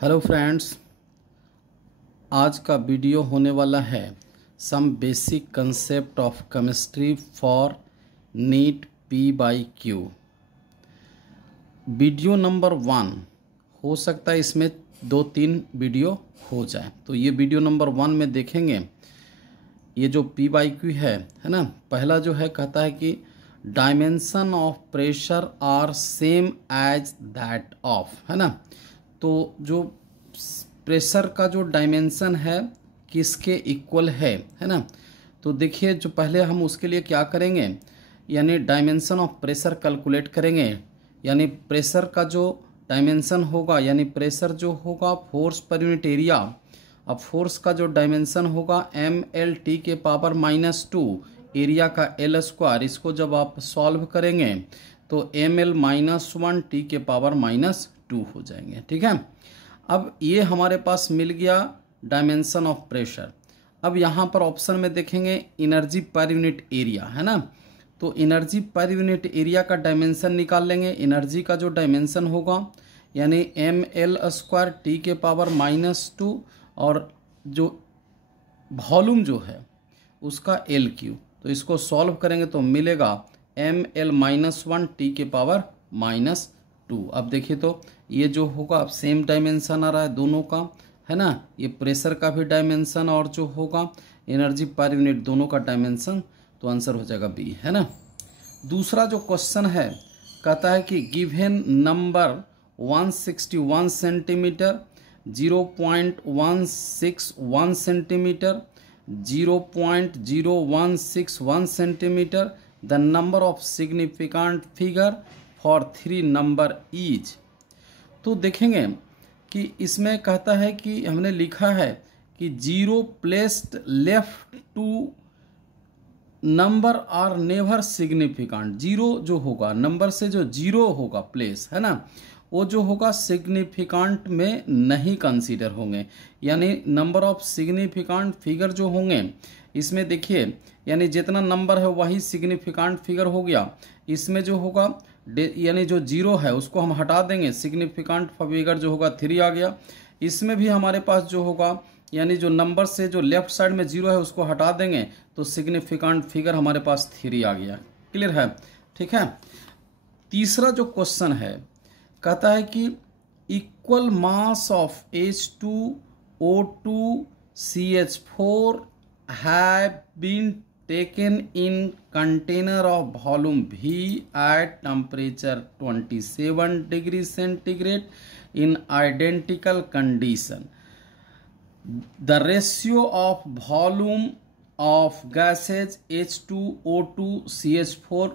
Hello friends, आज का video होने वाला है some basic concept of chemistry for NEET P/Q। Video number 1 हो सकता है, इसमें 2-3 वीडियो हो जाए। तो ये वीडियो नंबर 1 में देखेंगे ये जो P/Q है ना। पहला जो है कहता है कि dimension of pressure are same as that of, है ना। तो जो प्रेशर का जो डायमेंशन है किसके इक्वल है ना। तो देखिए, जो पहले हम उसके लिए क्या करेंगे, यानी डायमेंशन ऑफ प्रेशर कैलकुलेट करेंगे। यानी प्रेशर का जो डायमेंशन होगा, यानी प्रेशर जो होगा फोर्स पर यूनिट एरिया। अब फोर्स का जो डायमेंशन होगा mL/T के पावर -2, एरिया का L²। इसको जब आप सॉल्व करेंगे तो mL-1 T के पावर -2 हो जाएंगे। ठीक है, अब ये हमारे पास मिल गया डायमेंशन ऑफ प्रेशर। अब यहाँ पर ऑप्शन में देखेंगे एनर्जी पर यूनिट एरिया, है ना। तो एनर्जी पर यूनिट एरिया का डायमेंशन निकाल लेंगे। एनर्जी का जो डायमेंशन होगा यानी mL² T के पावर -2, और जो वॉल्यूम जो है उसका LQ। तो इसको सॉल्व करेंगे तो मिलेगा mL-1 T के पावर -2। अब देखिए, तो ये जो होगा सेम डायमेंशन आ रहा है दोनों का, है ना। ये प्रेशर का भी डायमेंशन और जो होगा एनर्जी पर यूनिट, दोनों का डायमेंशन। तो आंसर हो जाएगा बी, है ना। दूसरा जो क्वेश्चन है कहता है कि given number 161 centimetre, 0.161 centimetre, 0.0161 centimetre, the number of significant figure for 3 number each. तो देखेंगे कि इसमें कहता है कि हमने लिखा है कि 0 placed left to number are never significant. 0 जो होगा, नंबर से जो 0 होगा प्लेस, है ना, वो जो होगा सिग्निफिकेंट में नहीं कंसीडर होंगे। यानी नंबर ऑफ सिग्निफिकेंट फिगर जो होंगे इसमें देखिए, यानी जितना नंबर है वही सिग्निफिकेंट फिगर हो गया। इसमें जो होगा यानी जो 0 है उसको हम हटा देंगे, सिग्निफिकेंट फिगर जो होगा 3 आ गया। इसमें भी हमारे पास जो होगा, यानी जो नंबर से जो लेफ्ट साइड में 0 है उसको हटा देंगे तो सिग्निफिकेंट फिगर हमारे पास 3 आ गया। क्लियर है, ठीक है। तीसरा जो क्वेश्चन है कहता है कि equal mass of H2O2CH4 have been taken in container of volume V at temperature 27 degrees centigrade in identical condition. The ratio of volume of gases H2O2CH4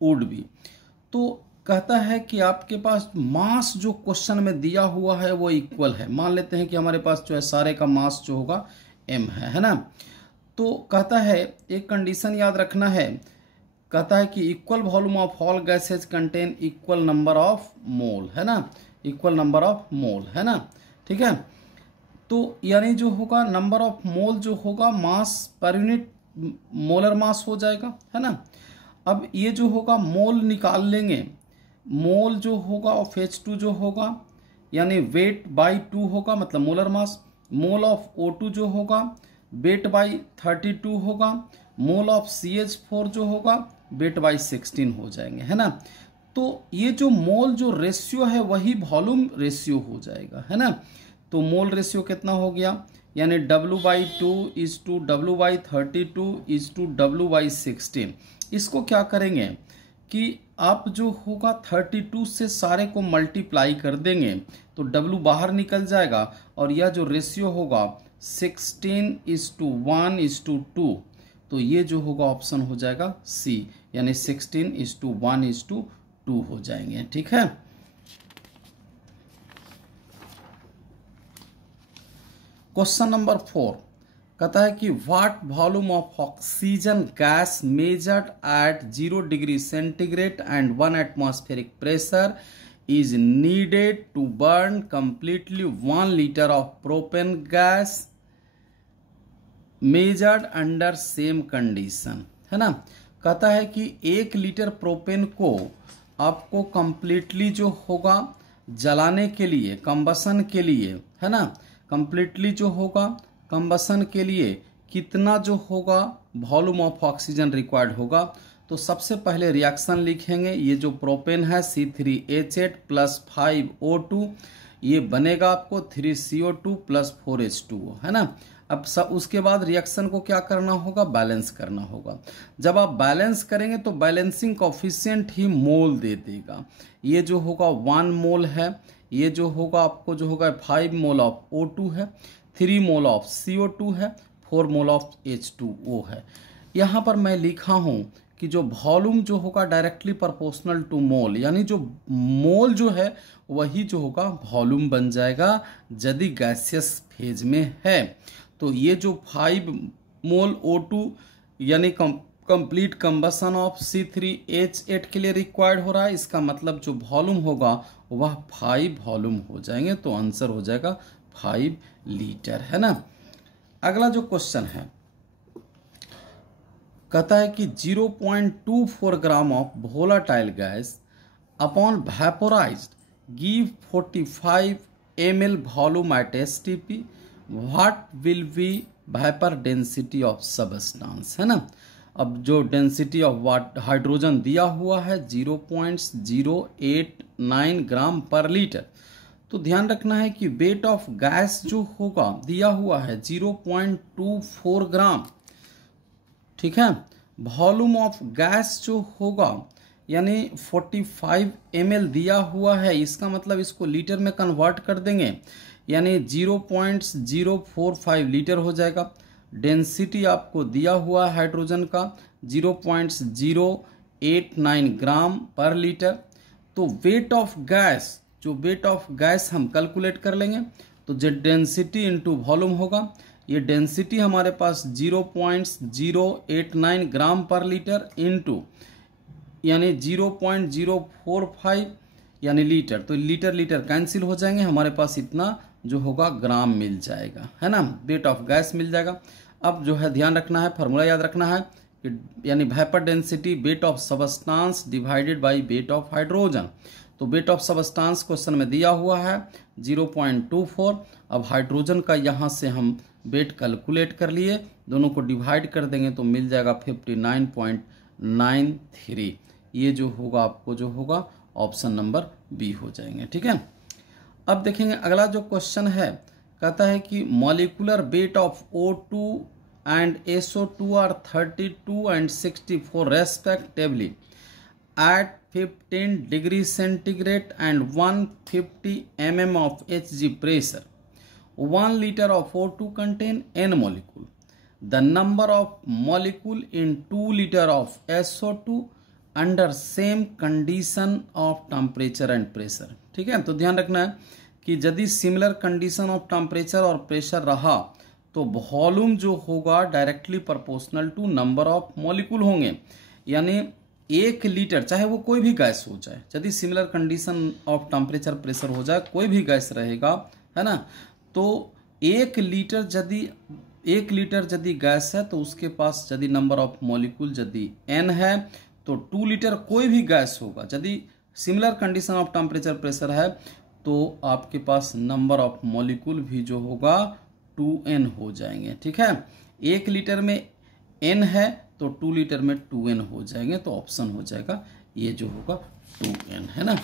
would be। तो कहता है कि आपके पास मास जो क्वेश्चन में दिया हुआ है वो इक्वल है। मान लेते हैं कि हमारे पास जो है सारे का मास जो होगा m है ना। तो कहता है एक कंडीशन याद रखना है, कहता है कि equal volume of all gases contain equal number of mole, है ना, इक्वल नंबर ऑफ मोल, है ना। ठीक है, तो यानी जो होगा नंबर ऑफ मोल जो होगा मास पर यूनिट मोलर मास हो जाएगा, है ना। अब ये जो होगा मोल निकाल लेंगे। मोल जो होगा ऑफ H2 जो होगा यानी वेट बाई 2 होगा, मतलब molar mass. Mole of O2 जो होगा वेट बाई 32 होगा। मोल ऑफ CH4 जो होगा वेट बाई 16 हो जाएंगे, है ना। तो ये जो मोल जो रेशियो है वही वॉल्यूम रेशियो हो जाएगा, है ना। तो मोल रेशियो कितना हो गया, यानी W/2 is to W/32 is to W/16। इसको क्या करेंगे कि आप जो होगा 32 से सारे को मल्टीप्लाई कर देंगे तो W बाहर निकल जाएगा, और यह जो रेशियो होगा 16:1:2। तो ये जो होगा ऑप्शन हो जाएगा सी, यानी 16:1:2 हो जाएंगे। ठीक है, क्वेश्चन नंबर 4 कहता है कि what volume of oxygen gas measured eight 0 degree centigrade and 1 atmospheric pressure is needed to burn completely 1 liter of propane gas measured under same condition, है ना। कहता है कि 1 लीटर प्रोपेन को आपको कंप्लीटली जो होगा जलाने के लिए, कंबसन के लिए, है ना, कंप्लीटली जो होगा कंबसन के लिए कितना जो होगा वॉल्यूम ऑफ ऑक्सीजन रिक्वायर्ड होगा। तो सबसे पहले रिएक्शन लिखेंगे, ये जो प्रोपेन है C3H8 प्लस 5O2, ये बनेगा आपको 3CO2 प्लस 4H2O, है ना। अब सब उसके बाद रिएक्शन को क्या करना होगा, बैलेंस करना होगा। जब आप बैलेंस करेंगे तो बैलेंसिंग कोफिशिएंट ही मोल दे देगा। ये जो होगा 1 मोल है, ये जो होगा आपको जो होगा 5 मोल ऑफ O2 है, 3 मोल ऑफ CO2 है, 4 मोल ऑफ H2O है। यहाँ पर मैं लिखा हूँ कि जो वॉल्यूम जो होगा डायरेक्टली प्रोपोर्शनल टू मोल, यानी जो मोल जो है वही जो होगा वॉल्यूम बन जाएगा यदि गैसियस फेज में है। तो ये जो 5 मोल O2 यानी कंप्लीट कंबसन ऑफ C3H8 के लिए रिक्वायर्ड हो रहा है, इसका मतलब जो वॉल्यूम होगा वह 5 वॉल्यूम हो जाएंगे। तो आंसर हो जाएगा 5 लीटर, है ना। अगला जो क्वेश्चन है कहता है कि 0.24 gram of volatile gas upon vaporised give 45 ml volume at STP, what will be vapour density of substance, है ना। अब जो डेंसिटी ऑफ हाइड्रोजन दिया हुआ है 0.089 ग्राम पर लीटर। तो ध्यान रखना है कि वेट ऑफ गैस जो होगा दिया हुआ है 0.24 ग्राम, ठीक है। वॉल्यूम ऑफ गैस जो होगा यानी 45 ml दिया हुआ है, इसका मतलब इसको लीटर में कन्वर्ट कर देंगे यानी 0.045 लीटर हो जाएगा। डेंसिटी आपको दिया हुआ है हाइड्रोजन का 0.089 ग्राम पर लीटर। तो वेट ऑफ गैस, जो वेट ऑफ गैस हम कैलकुलेट कर लेंगे तो जो डेंसिटी इंटू वॉल्यूम होगा, ये डेंसिटी हमारे पास 0.089 ग्राम पर लीटर इंटू यानी 0.045 यानी लीटर। तो लीटर लीटर कैंसिल हो जाएंगे, हमारे पास इतना जो होगा ग्राम मिल जाएगा, है ना, वेट ऑफ गैस मिल जाएगा। अब जो है ध्यान रखना है, फार्मूला याद रखना है कि यानी vapour density weight of substance divided by weight of hydrogen. तो वेट ऑफ सबस्टांस क्वेश्चन में दिया हुआ है 0.24। अब हाइड्रोजन का यहाँ से हम वेट कैलकुलेट कर लिए, दोनों को डिवाइड कर देंगे तो मिल जाएगा 59.93। ये जो होगा आपको जो होगा ऑप्शन नंबर बी हो जाएंगे, ठीक है। अब देखेंगे अगला जो क्वेश्चन है, कहता है कि molecular weight of O2 and SO2 are 32 and 64 respectively at 15 degree centigrade and 150 mm of Hg pressure. 1 liter of O2 contain n molecule. The number of molecule in 2 liter of SO2 under same condition of temperature and pressure. ठीक है, तो ध्यान रखना है कि यदि similar condition of temperature और pressure रहा तो वॉल्यूम जो होगा directly proportional to number of molecule होंगे। यानी 1 लीटर, चाहे वो कोई भी गैस हो जाए, यदि similar condition of temperature pressure हो जाए, कोई भी गैस रहेगा, है ना, तो 1 लीटर यदि गैस है तो उसके पास यदि नंबर ऑफ मॉलिक्यूल यदि n है तो 2 लीटर कोई भी गैस होगा, यदि similar condition of temperature pressure है तो आपके पास नंबर ऑफ मॉलिक्यूल भी जो होगा 2n हो जाएंगे, ठीक है। 1 लीटर में n है तो 2 लीटर में 2n हो जाएंगे, तो ऑप्शन हो जाएगा ये जो होगा 2n, है ना।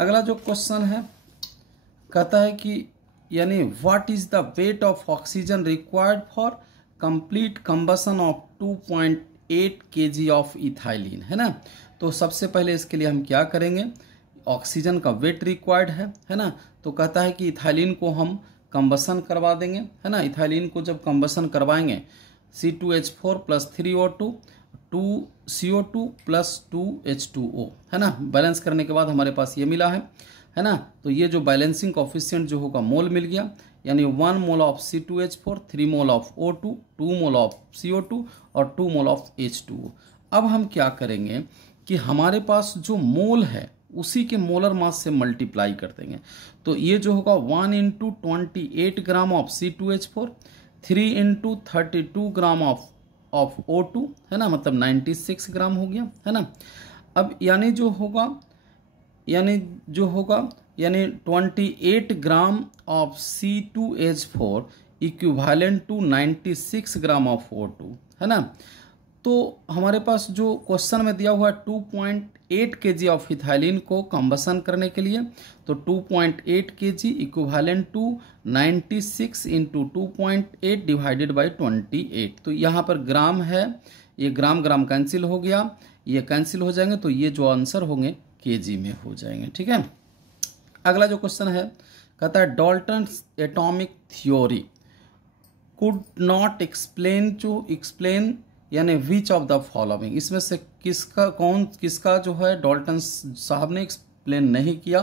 अगला जो क्वेश्चन है कहता है कि यानी what is the weight of oxygen required for complete combustion of 2.8 kg of ethylene, है ना। तो सबसे पहले इसके लिए हम क्या करेंगे, ऑक्सीजन का वेट रिक्वायर्ड है ना। तो कहता है कि इथाइलिन को हम कंबसन करवा देंगे, है ना। इथाइलिन को जब कंबसन करवाएंगे C2H4 plus 3O2 2CO2 plus 2H2O, है ना। बैलेंस करने के बाद हमारे पास ये मिला है ना। तो ये जो बैलेंसिंग कोफिशिएंट जो होगा मोल मिल गया, यानी 1 mole of C2H4, 3 mole of O2, 2 mole of CO2 और 2 मोल ऑफ H2O। अब हम क्या करेंगे कि हमारे पास जो मोल है उसी के मोलर मास से मल्टीप्लाई कर देंगे। तो ये जो होगा 1 × 28 gram of C2H4, 3 × 32 gram of O2, है ना, मतलब 96 ग्राम हो गया, है ना। अब यानी जो होगा यानी जो होगा यानी 28 gram of C2H4 equivalent to 96 gram of O2, है ना। तो हमारे पास जो क्वेश्चन में दिया हुआ है 2.8 kg ऑफ इथाइलिन को कंबसन करने के लिए, तो 2.8 kg equivalent to 96 into 2.8 divided by 28। तो यहाँ पर ग्राम है, ये ग्राम ग्राम कैंसिल हो गया, ये कैंसिल हो जाएंगे, तो ये जो आंसर होंगे केजी में हो जाएंगे। ठीक है, अगला जो क्वेश्चन है कहता है Dalton's atomic theory could not explain यानी विच ऑफ द फॉलोइंग, इसमें से किसका जो है डाल्टन साहब ने एक्सप्लेन नहीं किया,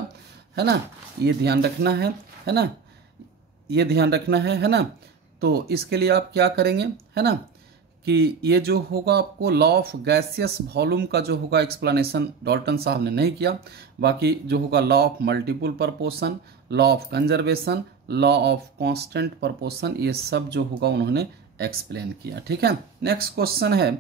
है ना। ये ध्यान रखना है ना, ये ध्यान रखना है ना। तो इसके लिए आप क्या करेंगे, है ना, कि ये जो होगा आपको लॉ ऑफ गैसियस वॉल्यूम का जो होगा एक्सप्लेनेशन डाल्टन साहब ने नहीं किया। बाकी जो होगा law of multiple proportion, law of conservation, law of constant proportion, ये सब जो होगा उन्होंने एक्सप्लेन किया। ठीक है, नेक्स्ट क्वेश्चन है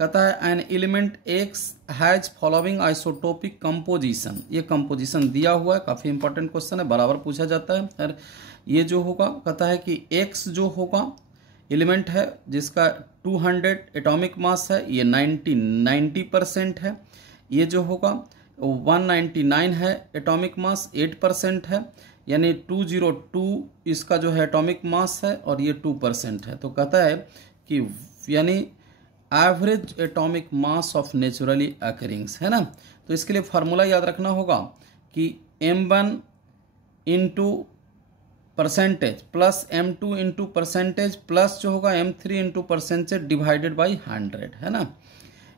कहता है an element x has following isotopic composition. ये कंपोजिशन दिया हुआ है, काफी इंपॉर्टेंट क्वेश्चन है, बराबर पूछा जाता है। और ये जो होगा कहता है कि एक्स जो होगा एलिमेंट है जिसका 200 एटॉमिक मास है, ये 90% है। ये जो होगा 199 है एटॉमिक मास, 8% है, यानी 202 इसका जो है एटॉमिक मास है और ये 2% है। तो कहता है कि यानी average atomic mass of naturally occurrings, है ना। तो इसके लिए फार्मूला याद रखना होगा कि m1 into percentage plus m2 into percentage plus जो होगा m3 into percentage divided by 100, है ना।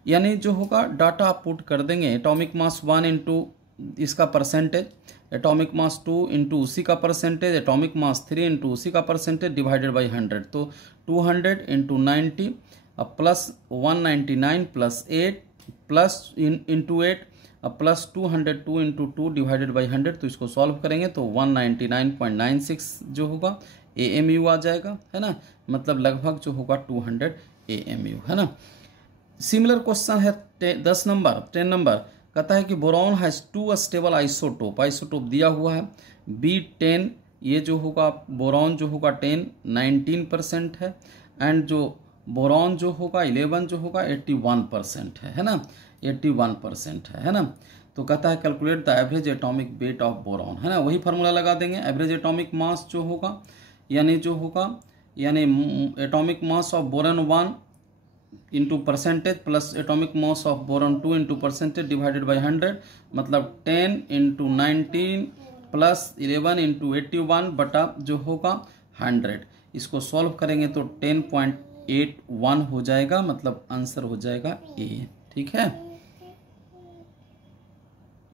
यानी जो होगा डाटा आप पुट कर देंगे, एटॉमिक मास 1 इंटू इसका परसेंटेज, एटॉमिक मास 2 इंटू उसी का परसेंटेज, एटॉमिक मास 3 इंटू उसी का परसेंटेज डिवाइडेड बाई 100। तो 200 इंटू 90 अब प्लस 199 प्लस 8 प्लस इंटू 8 अब प्लस 202 इंटू 2 डिवाइडेड बाई 100। तो इसको सॉल्व करेंगे तो 199.96 जो होगा AMU आ जाएगा, है ना, मतलब लगभग जो होगा 200 AMU, है ना। सिमिलर क्वेश्चन है 10 नंबर कहता है कि बोरॉन हैज 2 स्टेबल आइसोटोप दिया हुआ है B10, ये जो होगा बोरॉन जो होगा 19% है, एंड जो बोरॉन जो होगा 11 जो होगा 81% है ना, 81% है ना। तो कहता है calculate the average atomic weight of boron, है ना, वही फार्मूला लगा देंगे। एवरेज एटॉमिक मास जो होगा यानी atomic mass of boron 1 into percentage plus atomic mass of boron 2 into percentage divided by 100, मतलब 10 इंटू 19 प्लस 11 इंटू 81 बटा जो होगा 100। इसको सॉल्व करेंगे तो 10.81 हो जाएगा, मतलब आंसर हो जाएगा A। ठीक है।